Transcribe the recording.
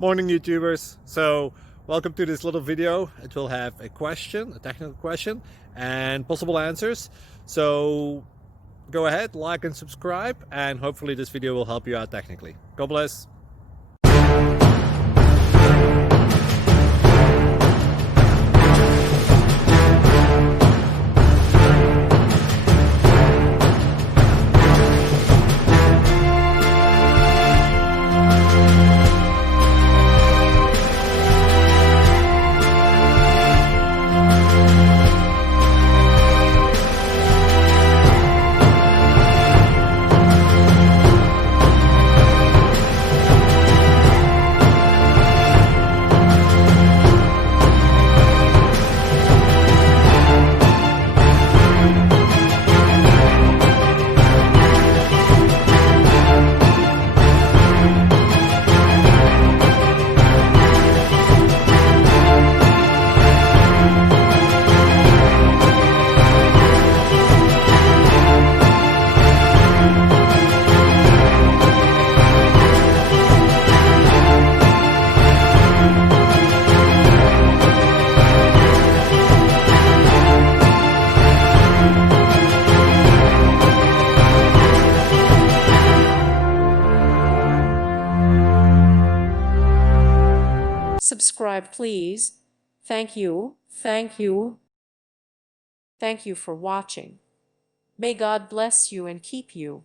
Morning YouTubers. So welcome to this little video. It will have a question, a technical question, and possible answers. So go ahead, like and subscribe, and hopefully this video will help you out technically. God bless. Subscribe, please. Thank you. Thank you. Thank you for watching. May God bless you and keep you.